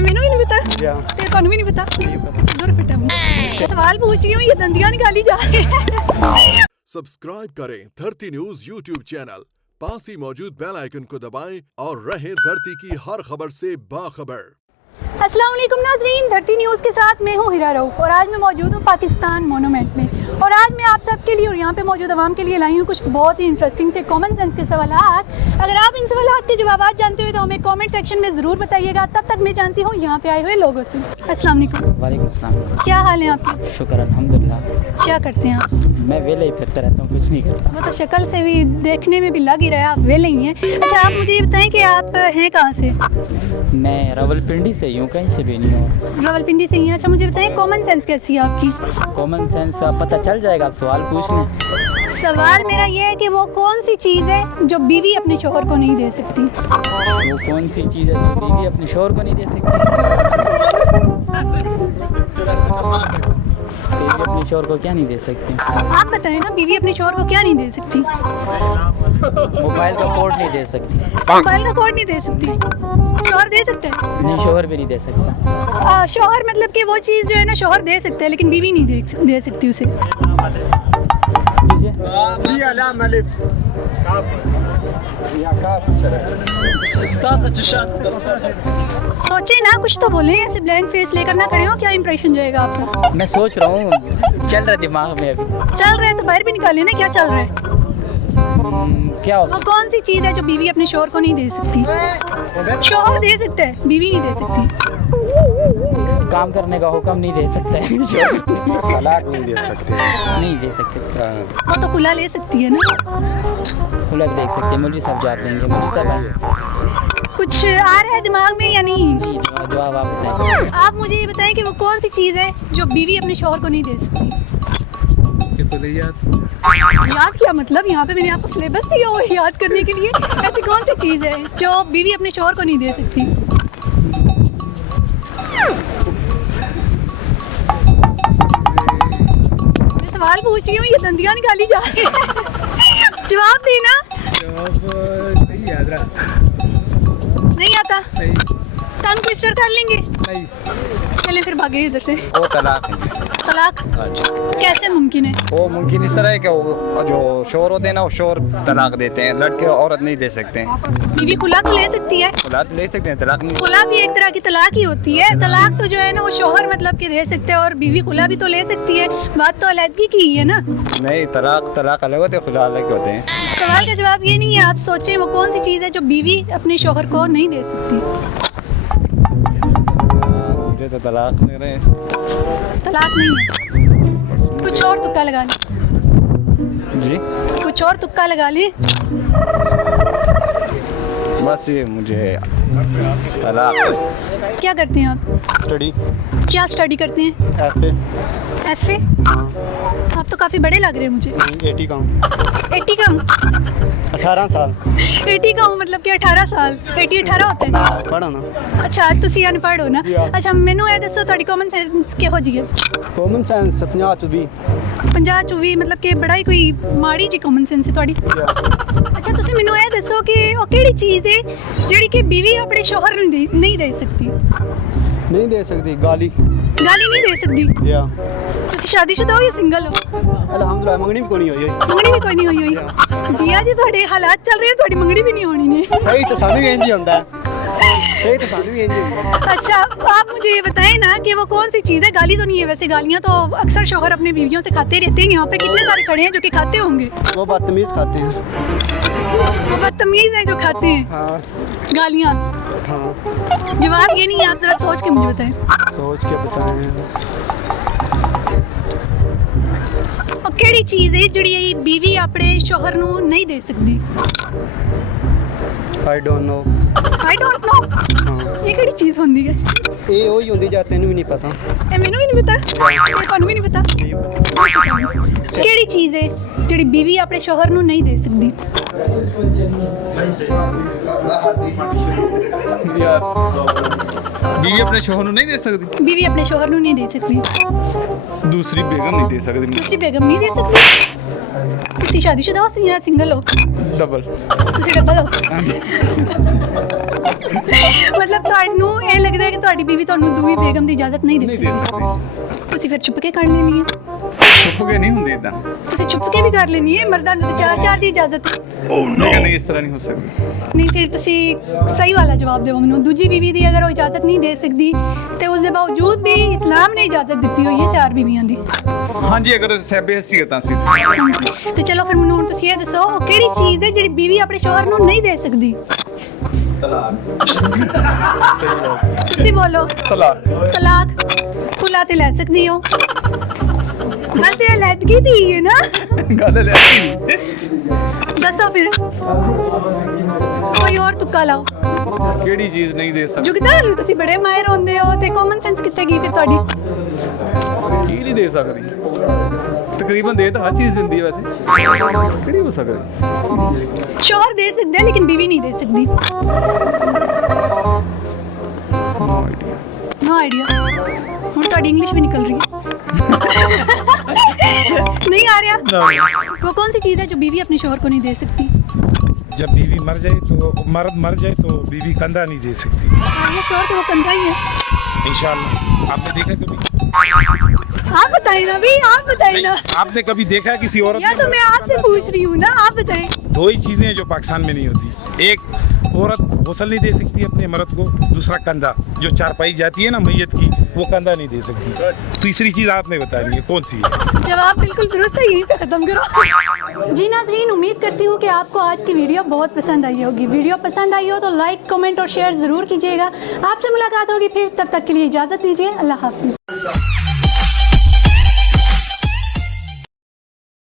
मैनू भी नहीं पता ते तुहानू भी नहीं पता दूर फिटा सवाल पूछ रही हूँ ये दंदियां निकाली जा रही है। सब्सक्राइब करें धरती न्यूज यूट्यूब चैनल, पास ही मौजूद बेल आइकन को दबाएं और रहें धरती की हर खबर से बाखबर। अस्सलाम वालेकुम नाज़रीन, धरती न्यूज़ के साथ मैं हूँ हिरा रऊफ़ और आज मैं मौजूद हूँ पाकिस्तान मोनूमेंट में। और आज मैं आप सब के लिए और यहाँ पे मौजूद आवाम के लिए लाई हूँ कुछ बहुत ही इंटरेस्टिंग से कॉमन सेंस के सवालात। अगर आप इन सवालात के जवाब जानते हुए तो हमें कमेंट सेक्शन में ज़रूर बताइएगा। तब तक मैं जानती हूँ यहाँ पे आए हुए लोगों से। अस्सलाम वालेकुम। वालेकुम अस्सलाम। क्या हाल है आपके? शुक्र अल्हम्दुलिल्लाह। क्या करते हैं आप? मैं वेले ही फिरता रहता हूँ, कुछ नहीं करता। वो तो शक्ल से भी देखने में भी लग ही रहा है आप वेले ही हैं। अच्छा आप मुझे ये बताएं कि आप हैं कहाँ से? मैं रावलपिंडी से ही हूँ, कहीं से भी नहीं हूँ। रावलपिंडी से ही हैं। अच्छा मुझे बताएं कॉमन सेंस कैसी है आपकी? कॉमन सेंस पता चल जाएगा, आप सवाल पूछ लें। सवाल मेरा ये है कि वो कौन सी चीज़ है जो बीवी अपने शोहर को नहीं दे सकती? वो कौन सी चीज़ है जो बीवी अपने शोहर को नहीं दे सकती? बीवी अपने शोहर को क्या नहीं दे सकती? आप बताएं ना, बीवी अपने शोहर को क्या नहीं दे सकती? मोबाइल का कोड नहीं दे सकती। मोबाइल का कोड नहीं दे सकती? शोहर दे सकते हैं? नहीं, शोहर भी नहीं दे सकता। शोहर मतलब कि वो चीज़ जो है ना शोहर दे सकते हैं लेकिन बीवी नहीं दे सकती उसे। सोचे ना, कुछ तो बोले, ऐसे ब्लैंक फेस लेकर ना खड़े हो। क्या इंप्रेशन जाएगा आपका? मैं सोच रहा हूँ, चल रहा है दिमाग में अभी। चल रहे हैं तो बाहर भी निकाले ना, क्या चल रहा है? क्या हो वो कौन सी चीज़ है जो बीवी अपने शोहर को नहीं दे सकती? शोहर दे सकते हैं, बीवी नहीं दे सकती। काम करने का हुक्म नहीं दे सकता है। तलाक नहीं दे सकते। नहीं दे सकते। वो तो खुला ले सकती है ना। खुला भी देख सकते हैं, मौलवी साहब जवाब देंगे। मौलवी साहब आएं। कुछ आ रहा है दिमाग में या नहीं? जवाब आप बताएं। आप मुझे ये बताएं कि वो कौन सी चीज़ है जो बीवी अपने शोहर को नहीं दे सकती? याद क्या मतलब? यहाँ पे मैंने आपको सिलेबस दिया हुआ है याद करने के लिए। ऐसी कौन सी चीज़ है जो बीवी अपने शोहर को नहीं दे सकती? मैं सवाल पूछ रही हूँ, ये दंदियाँ निकाली जा रही है। जवाब देना। नहीं आता? टंग ट्विस्टर कर लेंगे? चलें फिर भागे इधर से। वो तलाक है। तलाक कैसे मुमकिन है? वो मुमकिन इस तरह है कि वो जो शोहर होते हैं ना, वो शोहर तलाक देते हैं, लड़के औरत नहीं दे सकते हैं। बीवी खुला तो ले सकती है? खुला तो ले सकते हैं, तलाक नहीं। खुला भी एक तरह की तलाक ही होती है। तलाक तो जो है ना वो शोहर मतलब कि दे सकते हैं और बीवी खुला भी तो ले सकती है। बात तो अलहदगी की ही है ना। नहीं, तलाक अलग होते हैं, खुला अलग होते हैं। सवाल का जवाब ये नहीं है, आप सोचें वो कौन सी चीज़ है जो बीवी अपने शोहर को नहीं दे सकती? मुझे तो तलाक लग रहे हैं। तलाक नहीं है, कुछ और तुक्का लगा ले। जी कुछ और तुक्का लगा ले। बस ये मुझे तलाक। क्या करते हैं आप? स्टडी। क्या स्टडी करते हैं? FA? आप तो काफ़ी बड़े लग रहे हैं मुझे। 80 का हूँ। 80 का हूँ? 18 साल। 80 का हूँ मतलब कि 18 साल। 80 18 होते हैं? पढ़ा ना। अच्छा तुसी अनपढ़ हो ना। अच्छा मैनू ये दसो तुहाडी कॉमन सेंस किहो जी है? Common sense 50-24। 50-24 मतलब कि बड़ा ही कोई माड़ी जी कॉमन सेंस है तुहाडी। अच्छा तुसी मैनू ये दसो कि ਉਹ ਕਿਹੜੀ चीज़ है ਜਿਹੜੀ कि बीवी अपने शोहर ਨੂੰ नहीं दे सकती? नहीं दे सकती। गाली। गाली नहीं दे सकती? या तुसी शादीशुदा हो या सिंगल हो? अल्हम्दुलिल्लाह, मंगनी भी कोई नहीं हुई। मंगनी भी कोई नहीं हुई हुई? जिया जी ਤੁਹਾਡੇ हालात चल रहे हैं, ਤੁਹਾਡੀ मंगनी भी नहीं होनी ने। सही तो सानू भी इंज ही होता है। सही तो सानू भी इंज ही होता है। अच्छा आप मुझे ये बताएं ना कि वो कौन सी चीज़ है? गाली तो नहीं है, वैसे गालियाँ तो अक्सर शौहर अपनी बीवियों से खाते रहते हैं। यहाँ पे कितने सारे खड़े हैं जो कि खाते होंगे। वो बदतमीज खाते हैं। वो बदतमीज हैं जो खाते हैं हाँ गालियाँ। हाँ। जवाब ये नहीं है, आप जरा सोच के मुझे बताएं। सोच के बताएं। और केड़ी चीज़ है जिहड़ी बीवी अपने शौहर नू नहीं दे सकती? I don't know. I don't know? हाँ। ये केड़ी चीज़ होंदी है? ये वही होंदी जा, तेनू भी नहीं पता। ये मैनू भी नहीं पता, ये तुहानू भी नहीं पता। केड़ी चीज़ है जिहड़ी बीवी अपने शौहर नू नहीं दे सकती? बीवी अपने शोहर ਨੂੰ नहीं दे सकती। बीवी अपने शौहर नू नहीं दे सकती। दूसरी बेगम नहीं दे सकती। दूसरी बेगम नहीं दे सकती। तुसी शादीशुदा हो या सिंगल हो? डबल। तुसी डबल हो? ਮਤਲਬ ਤੁਹਾਨੂੰ ਇਹ ਲੱਗਦਾ ਹੈ ਕਿ ਤੁਹਾਡੀ ਬੀਵੀ ਤੁਹਾਨੂੰ ਦੂਈ ਬੇਗਮ ਦੀ ਇਜਾਜ਼ਤ ਨਹੀਂ ਦੇ ਨਹੀਂ ਦੇ ਸਕਦੀ ਸਕਦੀ ਤੁਸੀਂ ਫਿਰ ਛੁਪ ਕੇ ਕਰ ਲੈਣੀ ਹੈ ਛੁਪ ਕੇ ਨਹੀਂ ਹੁੰਦੀ ਇਦਾਂ ਤੁਸੀਂ ਛੁਪ ਕੇ ਵੀ ਕਰ ਲੈਣੀ ਹੈ ਮਰਦਾਂ ਨੂੰ ਤਾਂ 4-4 ਦੀ ਇਜਾਜ਼ਤ ਹੈ ਲੇਕਿਨ ਇਸ ਤਰ੍ਹਾਂ ਨਹੀਂ ਹੋ ਸਕਦੀ ਨਹੀਂ ਫਿਰ ਤੁਸੀਂ ਸਹੀ ਵਾਲਾ ਜਵਾਬ ਦਿਓ ਮੈਨੂੰ ਦੂਜੀ ਬੀਵੀ ਦੀ ਅਗਰ ਉਹ ਇਜਾਜ਼ਤ ਨਹੀਂ ਦੇ ਸਕਦੀ ਤੇ ਉਸ ਦੇ ਬਾਵਜੂਦ ਵੀ ਇਸਲਾਮ ਨੇ ਇਜਾਜ਼ਤ ਦਿੱਤੀ ਹੋਈ ਹੈ 4 ਬੀਵੀਆਂ ਦੀ ਹਾਂਜੀ ਅਗਰ ਸਹਿਬੇ ਹਸੀਅਤਾਂ ਸੀ ਤੇ ਚਲੋ ਫਿਰ ਮੈਨੂੰ ਹੁਣ ਤੁਸੀਂ ਇਹ ਦੱਸੋ ਉਹ ਕਿਹੜੀ ਚੀਜ਼ ਹੈ ਜਿਹੜੀ ਬੀਵੀ ਆਪਣੇ ਸ਼ੌਹਰ ਨੂੰ ਨਹੀਂ ਦੇ ਸਕਦੀ ਤੁਸੀਂ ਬੋਲੋ ਤਲਾਕ ਖੁਲਾ ਤੇ ਲੈ ਸਕਦੀ ਹੋ ਗੱਲ ਤੇ ਲੈਦਗੀ ਦੀ ਹੈ ਨਾ ਗੱਲ ਲੈ ਦੱਸੋ ਫਿਰ ਕੋਈ ਹੋਰ ਤੁੱਕਾ ਲਾਓ ਕਿਹੜੀ ਚੀਜ਼ ਨਹੀਂ ਦੇ ਸਕਦੀ ਜੁਗਦਾ ਹਲੂ ਤੁਸੀਂ ਬੜੇ ਮਾਹਿਰ ਹੁੰਦੇ ਹੋ ਤੇ ਕਾਮਨ ਸੈਂਸ ਕਿੱਥੇ ਗਈ ਫਿਰ ਤੁਹਾਡੀ ਕੀ ਨਹੀਂ ਦੇ ਸਕਦੀ ਤਕਰੀਬਨ ਦੇ ਤਾਂ ਹਰ ਚੀਜ਼ ਦਿੰਦੀ ਹੈ ਵੈਸੇ ਕਿਹੜੀ ਹੋ ਸਕਦੀ ਸ਼ੌਹਰ ਦੇ ਸਕਦੇ ਆ, ਲੇਕਿਨ ਬੀਵੀ ਨਹੀਂ ਦੇ ਸਕਦੀ नो आइडिया ਹੁਣ ਤੁਹਾਡੀ ਇੰਗਲਿਸ਼ ਵੀ ਨਿਕਲ ਰਹੀ है नहीं आ रहा वो कौन सी चीज़ है जो बीवी अपने शौहर को नहीं दे सकती जब बीवी मर जाए तो मर्द मर जाए तो बीवी कंधा नहीं दे सकती वो शौहर तो वो कंधा ही है इंशाल्लाह आपने देखा कभी आप बताइए ना भाई आप बताइए ना आपने कभी देखा किसी औरत या तो मैं आपसे पूछ रही हूँ ना आप बताएं दो ही चीजें हैं जो पाकिस्तान में नहीं होती एक औरत गौसल नहीं दे सकती अपने मर्द को दूसरा कंधा जो चारपाई जाती है ना मैयत की वो कंधा नहीं दे सकती तीसरी चीज आपने बतानी है कौन सी है जवाब बिल्कुल दुरुस्त है यहीं पे खत्म करो जी नाज़रीन उम्मीद करती हूँ कि आपको आज की वीडियो बहुत पसंद आई होगी वीडियो पसंद आई हो तो लाइक कमेंट और शेयर ज़रूर कीजिएगा आपसे मुलाकात होगी फिर तब तक के लिए इजाज़त दीजिए अल्लाह हाफिज़